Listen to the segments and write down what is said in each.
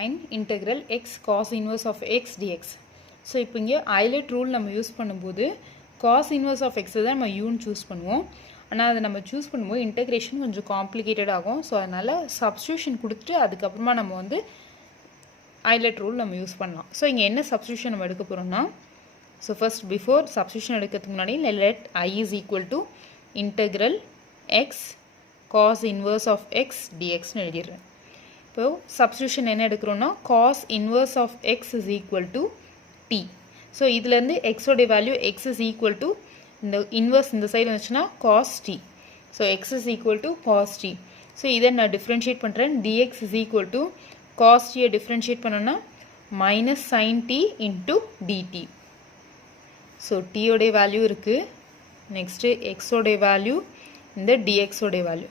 sin integral x cos inverse of x dx. So இப்போ இங்கே islet rule நம்ம use பண்ணும்போது cos inverse of x தான் நம்ம யூன்னு சூஸ் பண்ணுவோம். ஆனால் அதை நம்ம சூஸ் பண்ணும்போது இன்டெகிரேஷன் கொஞ்சம் காம்ப்ளிகேட்டட் ஆகும். ஸோ அதனால் சப்ஸ்டியூஷன் கொடுத்துட்டு அதுக்கப்புறமா நம்ம வந்து ஐலட் ரூல் நம்ம யூஸ் பண்ணலாம். ஸோ இங்கே என்ன சப்ஸ்டியூஷன் நம்ம எடுக்க போகிறோம்னா, ஸோ ஃபர்ஸ்ட் பிஃபோர் சப்ஸ்டியூஷன் எடுக்கிறதுக்கு முன்னாடி let I is equal to integral x cos inverse of x dxன்னு எழுதிடுறேன். இப்போ சப்ஸ்டியூஷன் என்ன எடுக்கிறோம்னா cos inverse of x is equal to t. So இதுலேருந்து எக்ஸோடைய value x is equal to இந்த இன்வர்ஸ் இந்த side வந்துச்சுன்னா cos t. So x is equal to cos t. So இதை நான் டிஃப்ரென்ஷியேட் பண்ணுறேன். dx is equal to cos t differentiate பண்ணோன்னா minus sin t into dt. So t உடைய value இருக்குது. Next x உடைய வேல்யூ, இந்த dx உடைய வேல்யூ.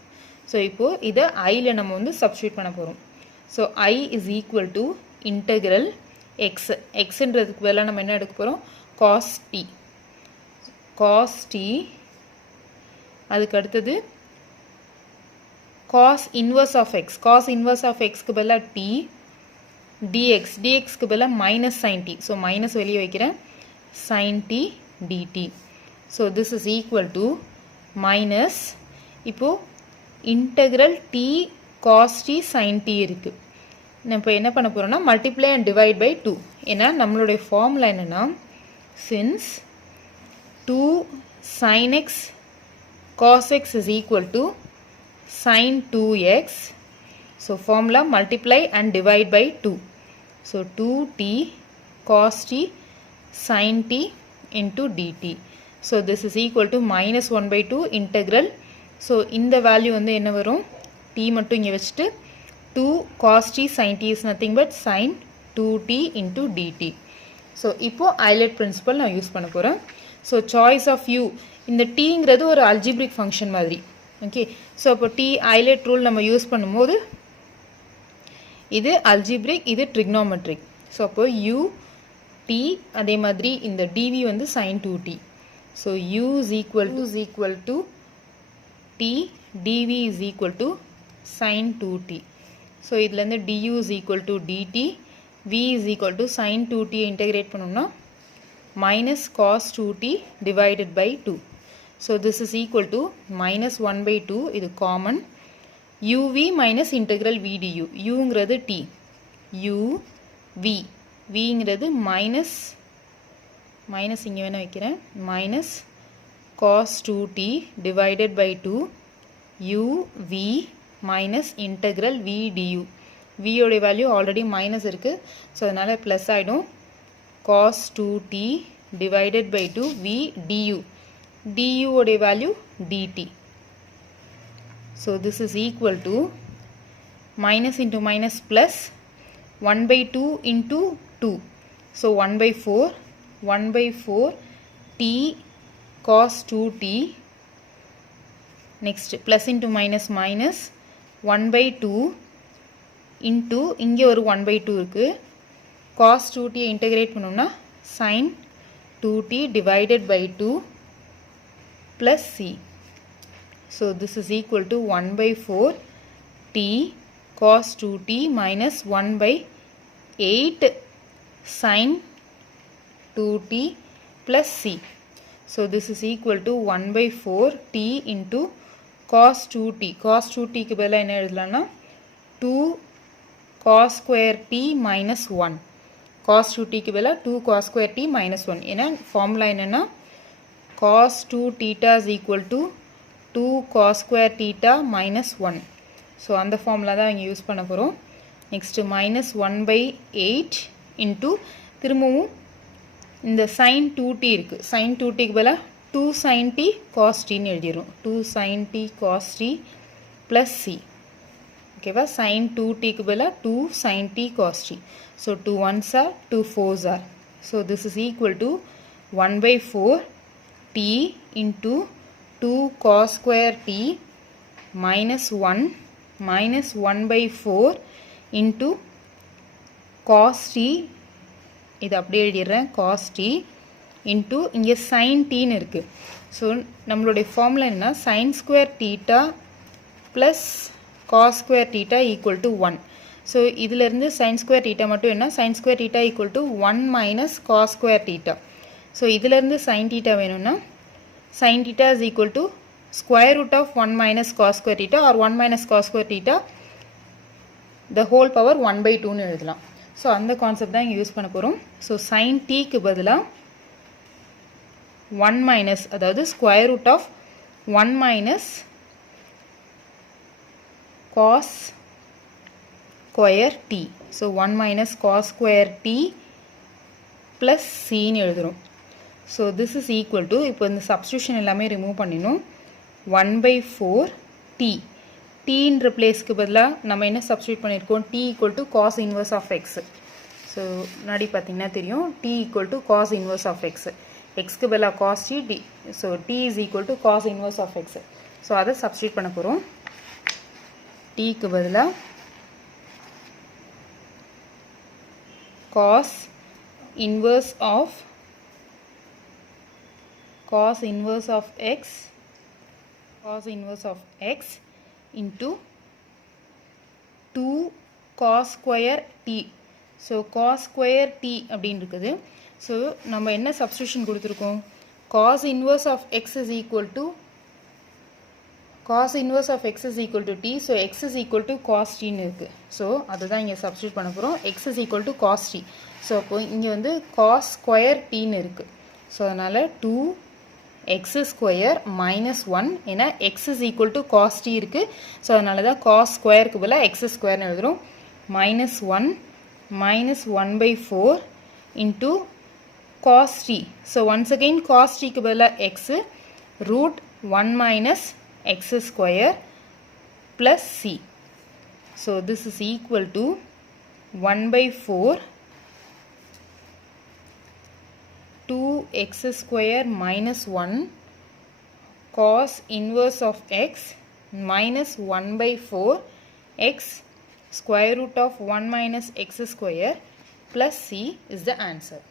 ஸோ இப்போது இதை ஐயில் நம்ம வந்து சப்ஸ்டியூட் பண்ண போகிறோம். So I is equal to integral x. xன்றதுக்கு பதிலாக நம்ம என்ன எடுக்க போகிறோம், cos t. cos t அதுக்கு அடுத்தது cos inverse of x. cos inverse of xக்கு பதிலாக t dx. dxக்கு பதிலாக minus sin t. So minus வெளியே வைக்கிறேன், sin t dt. So this is equal to minus, இப்போது integral t cos t sin t இருக்குது. நம்ம இப்போ என்ன பண்ண போகிறோம்னா multiply and divide by 2. ஏன்னா நம்மளுடைய ஃபார்முலா என்னென்னா since 2 sin x cos x is equal to sin 2x. so formula multiply and divide by 2. so 2t cos t sin t into dt. so this is equal to minus 1 by 2 integral. so இந்த value வந்து என்ன வரும், t மட்டும் இங்கே வச்சுட்டு 2 cos t sin t is nothing but sin 2t into dt. so இப்போ islet principal நான் use பண்ண போகிறேன். ஸோ சாய்ஸ் ஆஃப் u, இந்த tங்கிறது ஒரு அல்ஜிப்ரிக் ஃபங்க்ஷன் மாதிரி. ஓகே, ஸோ அப்போ t ஐலட் ரூல் நம்ம யூஸ் பண்ணும்போது இது அல்ஜிப்ரிக், இது ட்ரிக்னோமெட்ரிக். ஸோ அப்போ u t, அதே மாதிரி இந்த dv வந்து sin 2t. So u is equal to t, dv is equal to sin 2t. So இதுலேருந்து du is equal to dt, v is equal to sin 2t integrate பண்ணோம்னா minus cos 2t divided by 2. So this is equal to minus 1 by 2, இது common, uv minus integral v du. uங்கிறது t, u v, vங்கிறது minus இங்கே வேணால் வைக்கிறேன், minus cos 2t divided by 2 u v minus integral v du. v உடைய value already minus இருக்குது, so அதனால் plus ஆகிடும், cos 2t divided by 2 v du. du உடைய value dt. so this is equal to minus into minus plus 1 by 2 into 2. so 1 by 4 t cos 2t. next plus into minus minus 1 by 2 into இங்கே ஒரு 1 by 2 இருக்குது, cos 2t integrate பண்ணோம்னா sin 2t divided by 2 plus c. so this is equal to 1 by 4 t cos 2t minus 1 by 8 sin 2t plus c. so this is equal to 1 by 4 t into cos 2t. cos 2t க்கு பதிலாக என்ன எழுதலாம்னா 2 cos square t minus 1. cos 2t க்கு பதிலாக 2 cos square t minus 1. ஏன்னா formula என்னென்னா cos 2 theta is equal to 2 cos square theta minus 1. So அந்த formula தான் இங்கே யூஸ் பண்ண போகிறோம். நெக்ஸ்ட்டு minus 1 by 8 into திரும்பவும் இந்த sin 2t இருக்குது, sin 2tக்கு பதிலாக 2 sin t cos t ன்னு எழுதிடும், 2 sin t cos t plus c. ஓகேவா, sin 2tக்கு பதிலாக 2 sin t cos t. So 2 1s are 2 4s are. So this is equal to 1 by 4 t into 2 cos square t minus 1 by 4 into cos t. இது அப்படியே எழுதிடுறேன், cos t into இங்கே sin t ன்னு இருக்குது. So நம்மளுடைய formula என்ன, sin square theta plus cos square theta equal to 1. So இதிலிருந்து sin square theta மட்டும் என்ன sin square theta equal to 1 minus cos square theta. So இதிலிருந்து sin theta வேணும்னா sin theta is equal to square root of 1 minus cos square theta or 1 minus cos square theta the whole power 1 by 2 னு எழுதலாம். So அந்த concept தான் இங்கே use பண்ண போகிறோம். So sin tக்கு பதிலாக 1 minus அதாவது square root of 1 minus cos square t. So 1 minus cos square t plus c னு எழுதுறோம். So this is equal to இப்போ இந்த substitution எல்லாமே remove பண்ணினோம் 1 by 4 t. t ன்ற பிளேஸ்க்கு பதிலாக நம்ம என்ன substitute பண்ணியிருக்கோம் t equal to cos inverse of x. So முன்னாடி பார்த்தீங்கன்னா தெரியும் t equal to cos inverse of x. x க்கு பதிலாக cos t d. So t is equal to cos inverse of x. So அதை substitute பண்ண போகிறோம். t க்கு பதிலாக cos inverse of x into 2 cos square t. So cos square t அப்படின்னு இருக்குது. So நம்ம என்ன substitution கொடுத்திருக்கோம் cos inverse of x is equal to t. So x is equal to cos t னு இருக்கு. So அதுதான் இங்கே substitute பண்ண போகிறோம். x is equal to cos t. So அப்போ இங்கே வந்து cos square t னு இருக்கு. So அதனால் 2x square minus 1 ஏன்னா x is equal to cos t இருக்கு. So அதனால தான் cos squareக்கு பதிலாக x square னு எழுதுறோம். minus 1 minus 1 by 4 into cos t. So once again cos t க்கு பதிலாக x root 1 minus x square plus c. So this is equal to 1 by 4 2x square minus 1 cos inverse of x minus 1 by 4 x square root of 1 minus x square plus c is the answer.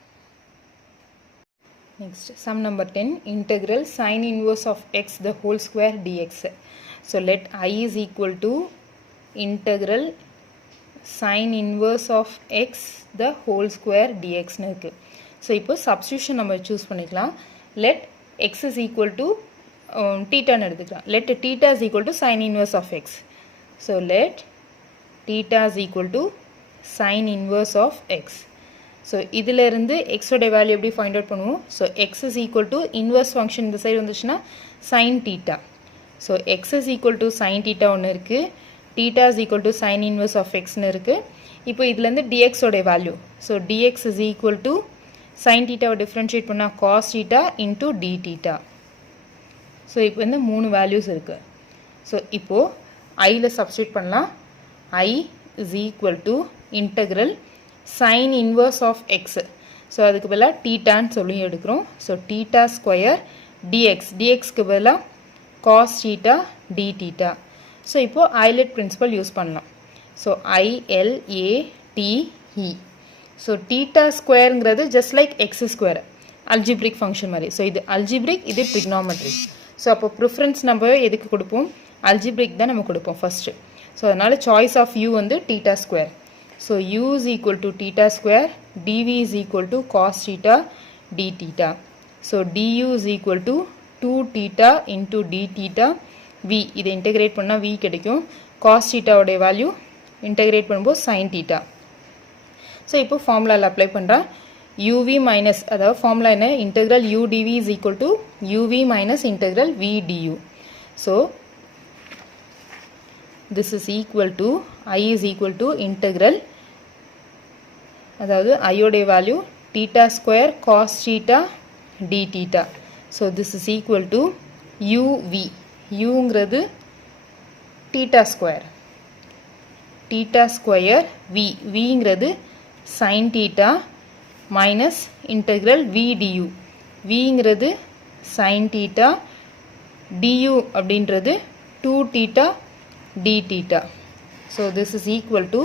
Next, sum number 10, integral sin inverse of x the whole square dx. So let I is equal to integral sin inverse of x the whole square dx னு இருக்கு. So இப்போ substitution நம்ம choose பண்ணிக்கலாம். Let x is equal to theta னு எடுத்துக்கலாம். Let theta is equal to sin inverse of x. So let theta is equal to sin inverse of x. So இதிலிருந்து x ஓட value எப்படி find out பண்ணுவோம்? So x is equal to inverse function இந்த side வந்துச்சுன்னா sin theta. So x is equal to sin theta ஒன்று இருக்கு. theta is equal to sin inverse of x னு இருக்கு. இப்போ இதிலிருந்து dx ஓட value. So dx is equal to sin theta differentiate பண்ணா cos theta into d theta. So இப்போ இந்த மூணு வேல்யூஸ் இருக்கு. So இப்போ I ல substitute பண்ணலாம். I is equal to integral sin inverse of x. So அதுக்கு பதிலா theta ன்னு சொல்லி எடுக்கிறோம். So theta square dx. dx க்கு பதிலா cos theta d theta. So இப்போ Euler principle யூஸ் பண்ணலாம். So ILATE. So theta square ங்கிறது just like x square. Algebraic function மாதிரி. So இது algebraic, இது trigonometric. So அப்போ preference நம்ம எதுக்கு கொடுப்போம்? Algebraic தான் நம்ம கொடுப்போம் first. So அதனால choice of u வந்து theta square. So u is equal to theta square, dv is equal to cos theta d theta. So du is equal to 2 theta into d theta v. இதை integrate பண்ணா v கிடைக்கும். cos theta உடைய value integrate பண்ணும்போது sin theta. So இப்போ formula apply பண்றேன். uv minus அதாவது formula என்ன? integral u dv is equal to uv minus integral v du. So this is equal to I is equal to integral அதாவது I உடைய value theta square cos theta d theta. So this is equal to uv. u ங்கிறது theta square v. v ங்கிறது sin theta minus integral v du. v ங்கிறது sin theta du அப்படின்றது 2 theta d theta. So this is equal to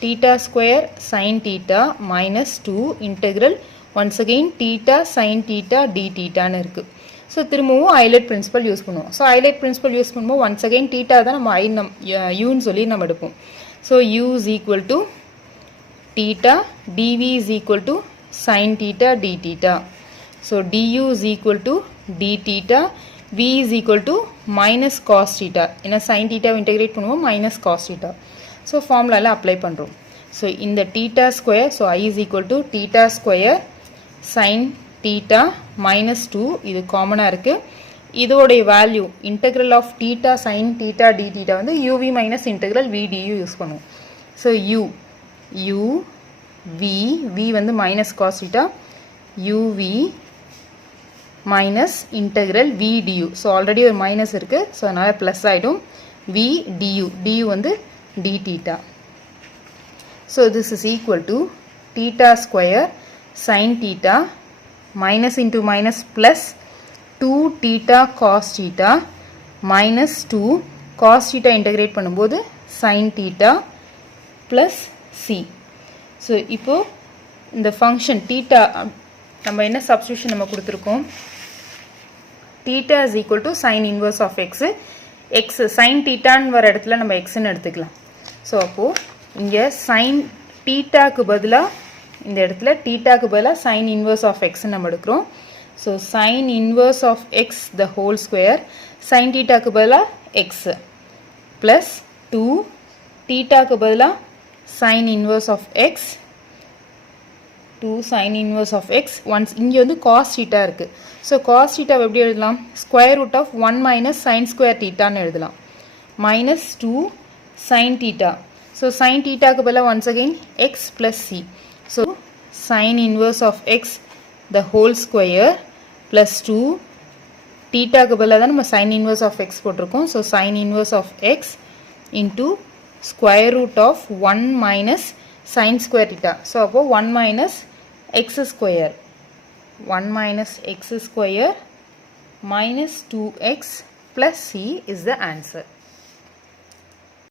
theta square sin theta minus 2 integral once again theta sin theta d theta னு இருக்கு. So திரும்பவும் Euler principle use பண்ணுவோம். So Euler principle use பண்ணும்போது once again theta தான் நம்ம u ன்னு சொல்லி நம்ம எடுப்போம். So u is equal to theta, dv is equal to sin theta d theta. So du is equal to d theta, v is equal to minus cos theta. In a sin theta integrate பண்ணுவோம் minus cos theta. So formula apply பண்றோம். So in the theta square, so I is equal to theta square sin theta minus 2, இது காமனா இருக்கு. இதோட value integral of theta sin theta d theta வந்து uv minus integral v du use பண்ணுவோம். So u v வந்து minus cos theta, uv minus integral v du. So already ஒரு minus இருக்கு, so அதனால plus ஆயிடும். v du வந்து d theta. So this is equal to theta square sin theta minus into minus plus 2 theta cos theta minus 2 cos theta integrate பண்ணும்போது sin theta plus c. So இப்போ இந்த function theta நம்ம என்ன substitution நம்ம கொடுத்திருக்கோம், theta is equal to sin inverse of x. x sin theta ன்னு வர இடத்துல நம்ம x ன்னு எடுத்துக்கலாம். So அப்போ இங்க sin theta க்கு பதிலா இந்த இடத்துல theta க்கு பதிலா sin inverse of x நம்ம எடுக்கிறோம். So sin inverse of x the whole square, sin theta க்கு பதிலா x plus 2 theta க்கு பதிலா sin inverse of x, 2 sin inverse of x. once இங்க வந்து cos theta இருக்கு. So cos theta எப்படி எழுதலாம், square root of 1 minus sin square theta ன்னு எழுதலாம், minus 2 sin theta. So sin theta க்கு பதிலா once again x plus c. So sin inverse of x the whole square plus 2 theta க்கு பதிலா தான் நம்ம sin inverse of x போட்டிருக்கோம். So sin inverse of x into square root of 1 minus sin square theta. So அப்போ 1 minus x square, 1 minus x square minus 2x plus c is the answer.